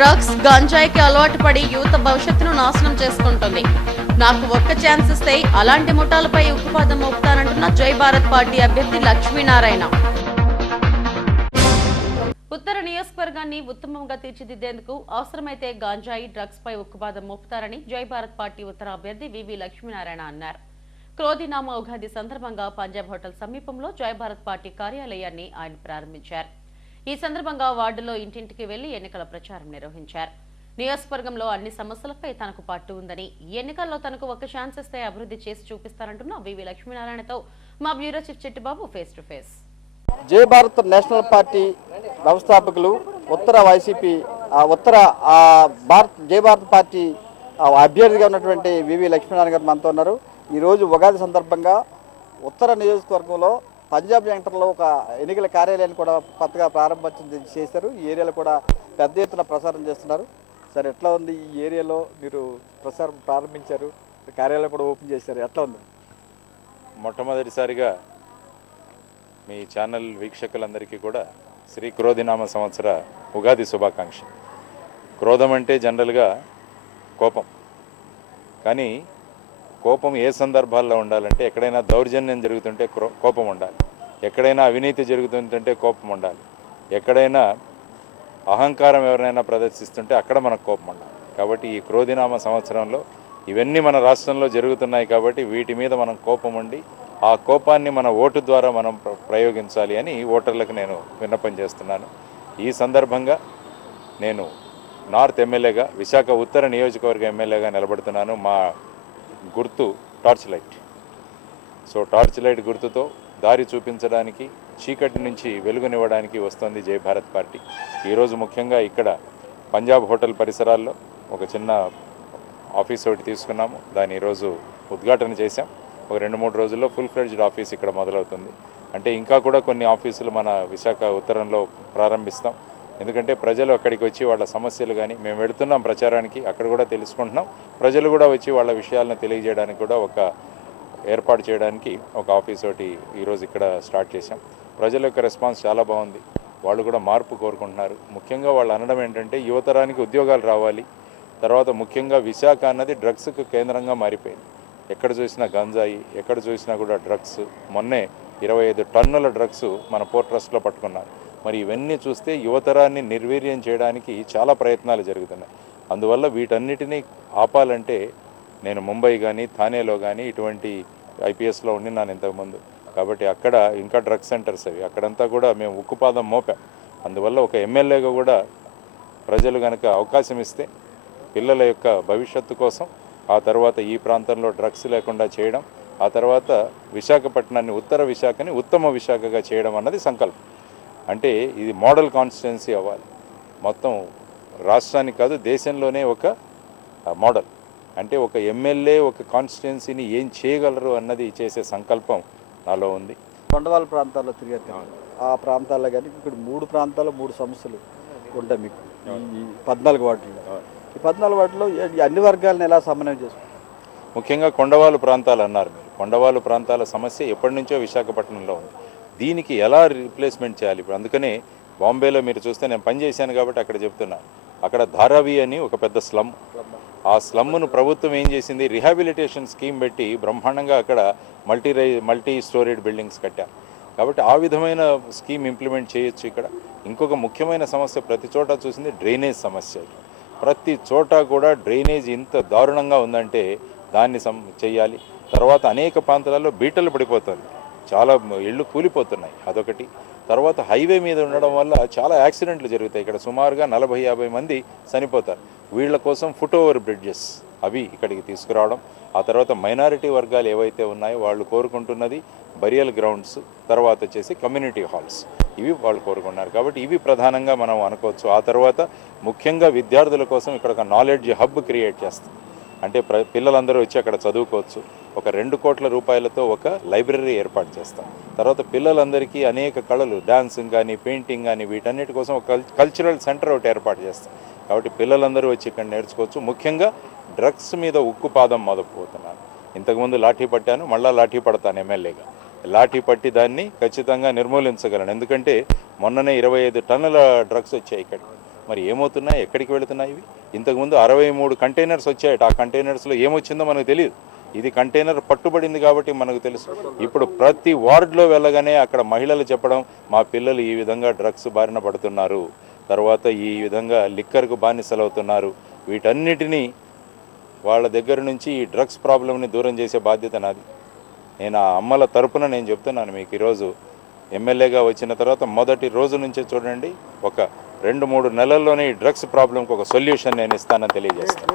Drugs గంజాయికి అలవాటు పడి యువత భవిష్యత్తును నాశనం చేసుకుంటుంది. నాకు ఒక్క ఛాన్స్ ఇస్తే అలాంటి ముఠాలపై ఉక్కుపాదం మోపుతానంటున్న జై భారత్ పార్టీ అభ్యర్థి లక్ష్మీనారాయణ. ఉత్తర నియోజకవర్గాన్ని ఉత్తమంగా తీర్చిదిద్దేందుకు అవసరమైతే గంజాయి డ్రగ్స్ పై ఉక్కుపాదం మోపుతారని జై భారత్ పార్టీ ఉత్తర అభ్యర్థి వివి లక్ష్మీనారాయణ అన్నారు. క్రోధినామ ఉగాది సందర్భంగా పంజాబ్ హోటల్ సమీపంలో జై భారత్ పార్టీ కార్యాలయాన్ని ఆయన ప్రారంభించారు. ఈ సందర్భంగా వార్డులో ఇంటింటికి వెళ్లి ఎన్నికల ప్రచారం నిర్వహించారు. నియోజకవర్గంలో అన్ని సమస్యలపై తనకు పట్టు ఉందని, ఈ ఎన్నికల్లో తనకు ఒక ఛాన్స్ ఇస్తే అభివృద్ధి చేసి చూపిస్తారంటున్న వివి లక్ష్మీనారాయణతో మా bureau chief Chittibabu face to face. జై భారత్ నేషనల్ పార్టీ వ్యవస్థాపకులు ఉత్తర వైసీపీ జై భారత్ పార్టీ అభ్యర్థిగా ఉన్నటువంటి వివి లక్ష్మీనారాయణ గారు మనతో ఉన్నారు. ఈరోజు ఉగాది సందర్భంగా ఉత్తర నియోజకవర్గంలో పంజాబ్ జంక్షన్లో ఒక ఎన్నికల కార్యాలయాన్ని కూడా కొత్తగా ప్రారంభం చేశారు. ఈ ఏరియాలో కూడా పెద్ద ఎత్తున ప్రచారం చేస్తున్నారు. సార్, ఎట్లా ఉంది ఈ ఏరియాలో? మీరు ప్రచారం ప్రారంభించారు, కార్యాలయం కూడా ఓపెన్ చేశారు, ఎట్లా ఉంది? మొట్టమొదటిసారిగా మీ ఛానల్ వీక్షకులందరికీ కూడా శ్రీ క్రోధినామ సంవత్సర ఉగాది శుభాకాంక్ష. క్రోధం అంటే జనరల్గా కోపం, కానీ కోపం ఏ సందర్భాల్లో ఉండాలంటే ఎక్కడైనా దౌర్జన్యం జరుగుతుంటే కోపం ఉండాలి, ఎక్కడైనా అవినీతి జరుగుతుంటే కోపం ఉండాలి, ఎక్కడైనా అహంకారం ఎవరైనా ప్రదర్శిస్తుంటే అక్కడ మనకు కోపం ఉండాలి. కాబట్టి ఈ క్రోధినామ సంవత్సరంలో ఇవన్నీ మన రాష్ట్రంలో జరుగుతున్నాయి కాబట్టి వీటి మీద మనం కోపం ఉండి ఆ కోపాన్ని మన ఓటు ద్వారా మనం ప్రయోగించాలి అని ఓటర్లకు నేను విన్నపం చేస్తున్నాను. ఈ సందర్భంగా నేను నార్త్ ఎమ్మెల్యేగా, విశాఖ ఉత్తర నియోజకవర్గ ఎమ్మెల్యేగా నిలబడుతున్నాను. మా గుర్తు torch light. So torch light గుర్తుతో దారి చూపించడానికి, చీకటి నుంచి వెలుగునివ్వడానికి వస్తుంది జై భారత్ పార్టీ. ఈరోజు ముఖ్యంగా ఇక్కడ పంజాబ్ హోటల్ పరిసరాల్లో ఒక చిన్న ఆఫీస్ ఒకటి తీసుకున్నాము. దాన్ని ఈరోజు ఉద్ఘాటన చేశాం. ఒక 2-3 రోజుల్లో ఫుల్ ఫ్లెడ్జ్డ్ ఆఫీస్ ఇక్కడ మొదలవుతుంది. అంటే ఇంకా కూడా కొన్ని ఆఫీసులు మన విశాఖ ఉత్తరంలో ప్రారంభిస్తాం. ఎందుకంటే ప్రజలు అక్కడికి వచ్చి వాళ్ళ సమస్యలు కానీ, మేము వెళుతున్నాం ప్రచారానికి, అక్కడ కూడా తెలుసుకుంటున్నాం. ప్రజలు కూడా వచ్చి వాళ్ళ విషయాలను తెలియజేయడానికి కూడా ఒక ఏర్పాటు చేయడానికి ఒక ఆఫీస్ ఒకటి ఈరోజు ఇక్కడ స్టార్ట్ చేశాం. ప్రజల యొక్క రెస్పాన్స్ చాలా బాగుంది. వాళ్ళు కూడా మార్పు కోరుకుంటున్నారు. ముఖ్యంగా వాళ్ళు అనడం ఏంటంటే యువతరానికి ఉద్యోగాలు రావాలి. తర్వాత ముఖ్యంగా విశాఖ అన్నది డ్రగ్స్కు కేంద్రంగా మారిపోయింది. ఎక్కడ చూసినా గంజాయి, ఎక్కడ చూసినా కూడా డ్రగ్స్. మొన్నే 25 టన్నుల డ్రగ్స్ మన పోర్ట్ ట్రస్ట్లో పట్టుకున్నారు. మరి ఇవన్నీ చూస్తే యువతరాన్ని నిర్వీర్యం చేయడానికి చాలా ప్రయత్నాలు జరుగుతున్నాయి. అందువల్ల వీటన్నిటినీ ఆపాలంటే నేను ముంబై కానీ, థానేలో కానీ ఇటువంటి ఐపీఎస్లో ఉండినాను ఇంతకుముందు. కాబట్టి అక్కడ ఇంకా డ్రగ్ సెంటర్స్ అవి, అక్కడంతా కూడా మేము ఉక్కుపాదం మోపాం. అందువల్ల ఒక ఎమ్మెల్యేగా కూడా ప్రజలు కనుక అవకాశం ఇస్తే పిల్లల యొక్క భవిష్యత్తు కోసం, ఆ తర్వాత ఈ ప్రాంతంలో డ్రగ్స్ లేకుండా చేయడం, ఆ తర్వాత విశాఖపట్నాన్ని, ఉత్తర విశాఖని ఉత్తమ విశాఖగా చేయడం అన్నది సంకల్పం. అంటే ఇది మోడల్ కాన్స్టిట్యున్సీ అవ్వాలి. మొత్తం రాష్ట్రానికి కాదు, దేశంలోనే ఒక మోడల్. అంటే ఒక ఎమ్మెల్యే ఒక కాన్స్టిట్యున్సీని ఏం చేయగలరు అన్నది చేసే సంకల్పం నాలో ఉంది. కొండవాళ్ళ ప్రాంతాల్లో తిరిగారు. ఆ ప్రాంతాల్లో కానీ ఇక్కడ 3 ప్రాంతాల్లో 3 సమస్యలు ఉంటాయి మీకు ఈ 14 వార్డుల్లో. ఈ 14 వార్డుల్లో అన్ని వర్గాలను ఎలా సమన్వయం చేస్తారు? ముఖ్యంగా కొండవాళ్ళు ప్రాంతాలు అన్నారు మీరు. కొండవాళ్ళు ప్రాంతాల సమస్య ఎప్పటి నుంచో విశాఖపట్నంలో ఉంది. దీనికి ఎలా రీప్లేస్మెంట్ చేయాలి? ఇప్పుడు అందుకనే బాంబేలో మీరు చూస్తే, నేను పనిచేశాను కాబట్టి అక్కడ చెప్తున్నాను, అక్కడ ధారావి అని ఒక పెద్ద స్లమ్, ఆ స్లమ్ను ప్రభుత్వం ఏం చేసింది, రిహాబిలిటేషన్ స్కీమ్ పెట్టి బ్రహ్మాండంగా అక్కడ మల్టీ స్టోరీడ్ బిల్డింగ్స్ కట్టారు. కాబట్టి ఆ విధమైన స్కీమ్ ఇంప్లిమెంట్ చేయొచ్చు ఇక్కడ. ఇంకొక ముఖ్యమైన సమస్య ప్రతి చోట చూసింది డ్రైనేజ్ సమస్య. ప్రతి చోట కూడా డ్రైనేజ్ ఇంత దారుణంగా ఉందంటే దాన్ని చేయాలి. తర్వాత అనేక ప్రాంతాలలో బీటలు పడిపోతుంది, చాలా ఇళ్ళు కూలిపోతున్నాయి, అదొకటి. తర్వాత హైవే మీద ఉండడం వల్ల చాలా యాక్సిడెంట్లు జరుగుతాయి. ఇక్కడ సుమారుగా 40-50 మంది చనిపోతారు. వీళ్ళ కోసం ఫుట్ ఓవర్ బ్రిడ్జెస్ అవి ఇక్కడికి తీసుకురావడం. ఆ తర్వాత మైనారిటీ వర్గాలు ఏవైతే ఉన్నాయో వాళ్ళు కోరుకుంటున్నది బరియల్ గ్రౌండ్స్, తర్వాత వచ్చేసి కమ్యూనిటీ హాల్స్, ఇవి వాళ్ళు కోరుకున్నారు. కాబట్టి ఇవి ప్రధానంగా మనం అనుకోవచ్చు. ఆ తర్వాత ముఖ్యంగా విద్యార్థుల కోసం ఇక్కడ ఒక నాలెడ్జ్ హబ్ క్రియేట్ చేస్తాం. అంటే పిల్లలందరూ వచ్చి అక్కడ చదువుకోవచ్చు. ఒక 2 కోట్ల రూపాయలతో ఒక లైబ్రరీ ఏర్పాటు చేస్తాం. తర్వాత పిల్లలందరికీ అనేక కళలు, డాన్సింగ్ కానీ, పెయింటింగ్ కానీ, వీటన్నిటి కోసం ఒక కల్చరల్ సెంటర్ ఒకటి ఏర్పాటు చేస్తాం. కాబట్టి పిల్లలందరూ వచ్చి ఇక్కడ నేర్చుకోవచ్చు. ముఖ్యంగా డ్రగ్స్ మీద ఉక్కుపాదం మొదలుపోతున్నాను. ఇంతకుముందు లాఠీ పట్టాను, మళ్ళీ లాఠీ పడతాను ఎమ్మెల్యేగా. లాఠీ పట్టి దాన్ని ఖచ్చితంగా నిర్మూలించగలను. ఎందుకంటే మొన్ననే 25 టన్నుల డ్రగ్స్ వచ్చాయి ఇక్కడ. మరి ఏమవుతున్నాయి, ఎక్కడికి వెళుతున్నాయి ఇవి? ఇంతకుముందు 63 కంటైనర్స్ వచ్చాయట. ఆ కంటైనర్స్లో ఏమొచ్చిందో మనకు తెలియదు. ఇది కంటైనర్ పట్టుబడింది కాబట్టి మనకు తెలుసు. ఇప్పుడు ప్రతి వార్డులో వెళ్ళగానే అక్కడ మహిళలు చెప్పడం, మా పిల్లలు ఈ విధంగా డ్రగ్స్ బారిన పడుతున్నారు, తర్వాత ఈ విధంగా లిక్కర్కు బానిసలవుతున్నారు. వీటన్నిటినీ వాళ్ళ దగ్గర నుంచి ఈ డ్రగ్స్ ప్రాబ్లంని దూరం చేసే బాధ్యత నాది. నేను ఆ అమ్మల తరపున నేను చెప్తున్నాను మీకు. ఈరోజు ఎమ్మెల్యేగా వచ్చిన తర్వాత మొదటి రోజు నుంచే చూడండి, ఒక 2-3 నెలల్లోనే ఈ డ్రగ్స్ ప్రాబ్లంకి ఒక సొల్యూషన్ నేను ఇస్తానని తెలియజేస్తాను.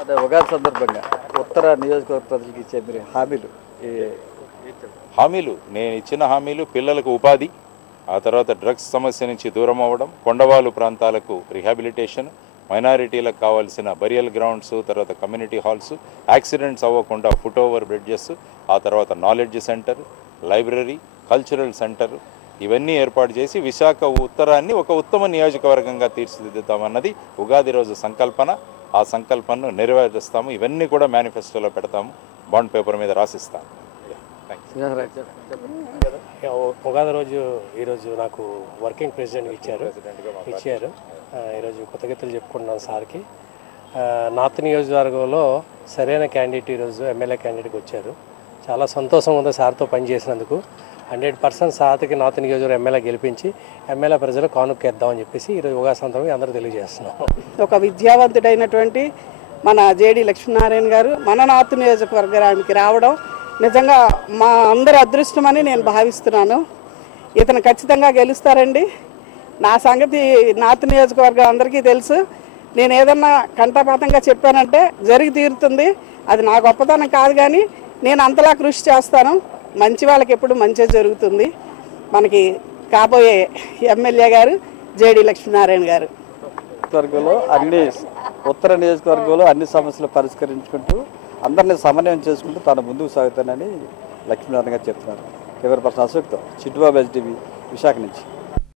అదే ఉగాది సందర్భంగా ఉత్తర నియోజకవర్గ ప్రజలకు ఇచ్చే మీరు హామీలు నేను ఇచ్చిన హామీలు పిల్లలకు ఉపాధి, ఆ తర్వాత డ్రగ్స్ సమస్య నుంచి దూరం అవ్వడం, కొండవాలు ప్రాంతాలకు రిహాబిలిటేషన్, మైనారిటీలకు కావాల్సిన బరియల్ గ్రౌండ్స్, తర్వాత కమ్యూనిటీ హాల్స్, యాక్సిడెంట్స్ అవ్వకుండా ఫుట్ ఓవర్ బ్రిడ్జెస్, ఆ తర్వాత knowledge centre, library, cultural centre, ఇవన్నీ ఏర్పాటు చేసి విశాఖ ఉత్తరాన్ని ఒక ఉత్తమ నియోజకవర్గంగా తీర్చిదిద్దుతామన్నది ఉగాది రోజు సంకల్పన. ఆ సంకల్పనను నెరవేరుస్తాము. ఇవన్నీ కూడా మేనిఫెస్టోలో పెడతాము, బాండ్ పేపర్ మీద రాసిస్తాము. ఉగాది రోజు ఈరోజు నాకు వర్కింగ్ ప్రెసిడెంట్ ఇచ్చారు. ఈరోజు కృతజ్ఞతలు చెప్పుకుంటున్నాను సార్కి. నార్త్ నియోజకవర్గంలో సరైన క్యాండిడేట్ ఈరోజు ఎమ్మెల్యే క్యాండిడేట్కి వచ్చారు. చాలా సంతోషం ఉంది సార్తో పనిచేసినందుకు. 100% సార్కి నార్త్ నియోజకవర్గం ఎమ్మెల్యే గెలిపించి ఎమ్మెల్యే ప్రజలు కానుక్కేద్దామని చెప్పేసి ఈరోజు ఉగాది సందర్భంగా అందరూ తెలియజేస్తున్నాం. ఒక విద్యావంతుడైనటువంటి మన జేడి లక్ష్మీనారాయణ గారు మన నార్త్ నియోజకవర్గానికి రావడం నిజంగా మా అందరి అదృష్టమని నేను భావిస్తున్నాను. ఇతను ఖచ్చితంగా గెలుస్తారండి. నా సంగతి నార్త్ నియోజకవర్గం అందరికీ తెలుసు. నేను ఏదన్నా కంఠపాతంగా చెప్పానంటే జరిగి తీరుతుంది. అది నా గొప్పతనం కాదు, కానీ నేను అంతలా కృషి చేస్తాను. మంచి వాళ్ళకి ఎప్పుడు మంచిగా జరుగుతుంది. మనకి కాబోయే ఎమ్మెల్యే గారు జేడి లక్ష్మీనారాయణ గారు. ఉత్తర నియోజకవర్గంలో అన్ని సమస్యలు పరిష్కరించుకుంటూ అందరినీ సమన్వయం చేసుకుంటూ తాను ముందుకు సాగుతానని లక్ష్మీనారాయణ గారు చెప్తున్నారు. కెమెరా పర్సన్ అశోక్తో చిట్టుబాబు, ఎస్టీవీ, విశాఖ నుంచి.